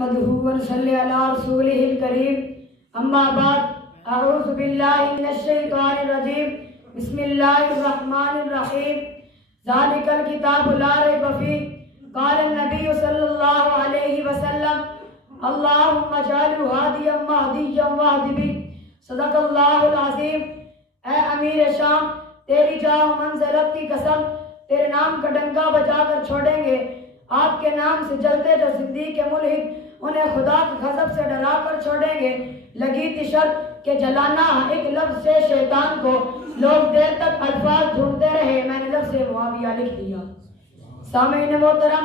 نحمده ونصلي على رسوله الكريم اما بعد اعوذ بالله من الشيطان الرجيم بسم الله الرحمن الرحيم ذلك الكتاب لا ريب فيه قال النبي صلى الله عليه وسلم اللهم اجعله هاديا مهديا واهد به صدق اللہ العظیم۔ اے امیر شام، تیری جاہ و منزلت کی قسم، تیرے نام کا ڈنکا بجا کر چھوڑیں گے۔ آپ کے نام سے جلتے جو صدیق ملحد، انہیں خدا کے غضب سے ڈرا کر چھوڑیں گے۔ لگی تھی شرط کہ جلانا ایک لفظ سے شیطان کو، لوگ دیر تک الفاظ ڈھونڈتے رہے، میں نے لفظ معاویہ لکھ دیا۔ سامعین محترم،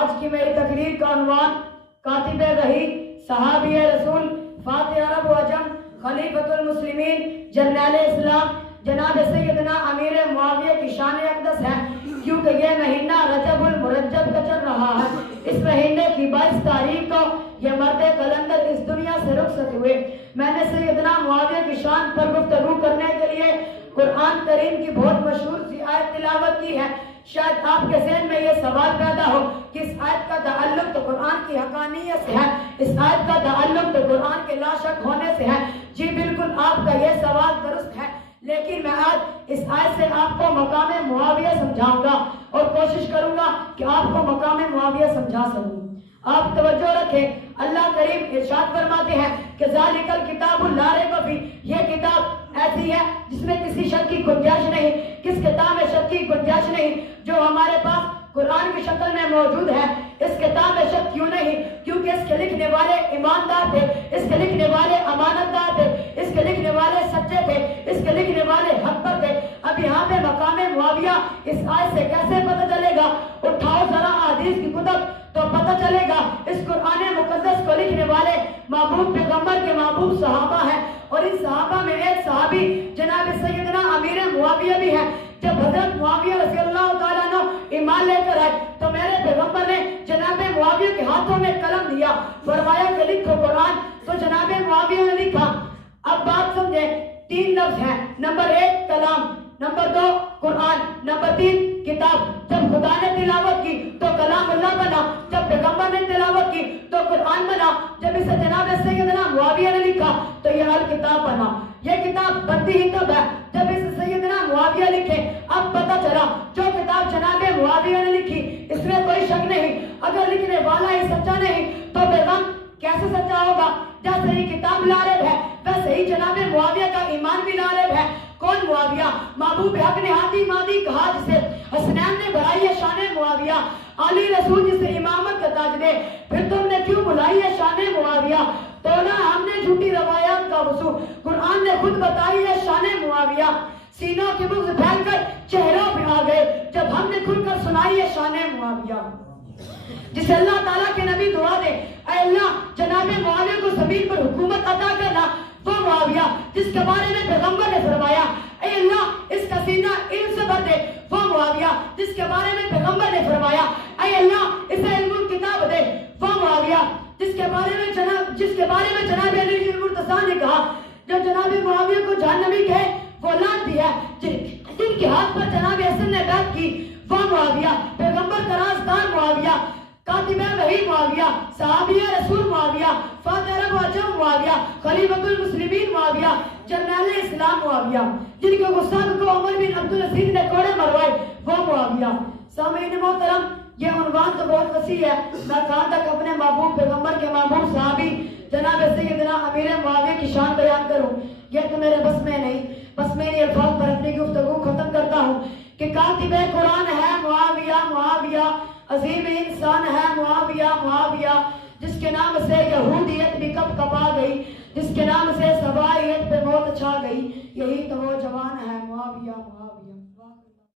آج کی میری تقریر کا عنوان کاتب وحی، صحابی رسول، فاتح عرب و عجم، خلیفۃ المسلمین، جرنیل اسلام جناب سیدنا امیر معاویہ کی شان اقدس ہے، کیونکہ یہ مہینہ رجب المرجب کا چل رہا ہے۔ اس مہینے کی 22 تاریخ کو یہ مرد کلندر اس دنیا سے رخصت ہوئے۔ میں نے سیدنا معاویہ کی شان پر گفتگو کرنے کے لیے قرآن کریم کی بہت مشہور سی آیت تلاوت کی ہے۔ شاید آپ کے ذہن میں یہ سوال پیدا ہو کہ اس آیت کا تعلق تو قرآن کی حقانیت سے ہے، اس آیت کا تعلق تو قرآن کے لا شک ہونے سے ہے۔ جی بالکل، آپ کا یہ سوال درست ہے، لیکن میں آج اس آیت سے آپ کو مقام معاویہ سمجھاؤں گا اور کوشش کروں گا کہ آپ کو مقام معاویہ سمجھا سکوں۔ آپ توجہ رکھیں، اللہ کریم ارشاد فرماتے ہیں کہ ذالک الکتاب لا ریب فیہ، یہ کتاب ایسی ہے جس میں کسی شک کی گنجائش نہیں۔ کس کتاب میں شک کی گنجائش نہیں؟ جو ہمارے پاس قرآن کی شکل میں موجود ہے۔ اس کتاب میں شک کیوں نہیں؟ کیونکہ اس کے لکھنے والے ایماندار تھے، اس کے لکھنے والے امانتدار تھے، اس کے لکھنے والے سچے تھے، اس کے لکھنے والے حق پر تھے۔ اب یہاں پہ مقام معاویہ اس آیت سے کیسے پتہ چلے گا؟ اٹھاؤ ذرا حدیث کی کتب تو پتہ چلے گا۔ اس قرآن مقدس کو لکھنے والے محبوب پیغمبر کے محبوب صحابہ ہیں، اور ان صحابہ میں ایک صحابی جناب سیدنا امیر معاویہ بھی ہیں۔ جب حضرت معاویہ رضی اللہ تعالیٰ عنہ ایمان لے کر آئے تو میرے پیغمبر نے جناب معاویہ کے ہاتھوں میں قلم دیا، فرمایا کہ لکھو قرآن، تو جناب معاویہ نے لکھا۔ اب بات سمجھیں، 3 لفظ ہیں، نمبر 1 کلام، نمبر 2 قرآن، نمبر 3 کتاب۔ جب خدا نے تلاوت کی تو کلام اللہ بنا، جب پیغمبر نے تلاوت کی تو قرآن بنا، جب اسے جناب سیدنا معاویہ نے لکھا تو یہ الکتاب بنا۔ یہ کتاب بنتی ہی تب ہے جب اسے سیدنا معاویہ لکھے۔ اب پتہ چلا جو کتاب جناب معاویہ نے لکھی اس میں کوئی شک نہیں، اگر لکھنے والا ہی سچا نہیں تو پیغام کیسے سچا ہوگا؟ جیسے ہی کتاب لارب ہے ویسے ہی جناب معاویہ کا ایمان بھی لارب ہے۔ کون معاویہ؟ محبوب حق نے ہاتھی مادی کہا جسے، حسنین نے بڑھائی ہے شان معاویہ، علی رسول جسے امامت کا تاج دے، پھر تم نے کیوں بلائی ہے شان معاویہ؟ توڑا ہم نے جھوٹی روایات کا وضو، قرآن نے خود بتائی ہے شان معاویہ۔ سینوں کے بغض پھیل کر چہروں پہ آ گئے جب ہم نے کھل کر سنائی ہے شان معاویہ۔ جسے اللہ تعالیٰ کے نبی دعا دے، اے اللہ جناب معاویہ کو زمین پر حکومت عطا کرنا، وہ معاویہ جس کے بارے میں پیغمبر نے فرمایا اے اللہ اس کا سینہ علم سے بھر دے، وہ معاویہ جس کے بارے میں پیغمبر نے فرمایا اے اللہ اسے علم الکتاب دے، وہ معاویہ جس کے بارے میں جناب علی المرتضیٰ نے کہا، جو جناب معاویہ کو جہنمی کہے وہ لعنت دی ہے، جن کے ہاتھ پر جناب حسن نے بیعت کی وہ معاویہ، پیغمبر کا رازدار معاویہ، کاتب وحی معاویہ، صحابی رسول معاویہ، فاتح عرب و عجم معاویہ، خلیفۃ المسلمین معاویہ، جرنیل اسلام معاویہ، جن کے گستاخ کو عمر بن عبدالعزیز نے کوڑے مروائے وہ معاویہ۔ سامعین محترم، یہ عنوان تو بہت وسیع ہے، میں کہاں تک اپنے محبوب پیغمبر کے محبوب صحابی جناب سیدنا امیر معاویہ کی شان بیان کروں، یہ تو میرے بس میں نہیں۔ بس میری الفاظ پر اپنی گفتگو ختم کرتا ہوں کہ کاتب قرآن ہے معاویہ، معاویہ عظیم انسان ہے معاویہ، معاویہ جس کے نام سے یہودیت بھی کب کب آ گئی، جس کے نام سے سبائیت پہ موت چھا گئی، یہی تو وہ جوان ہے معاویہ، معاویہ۔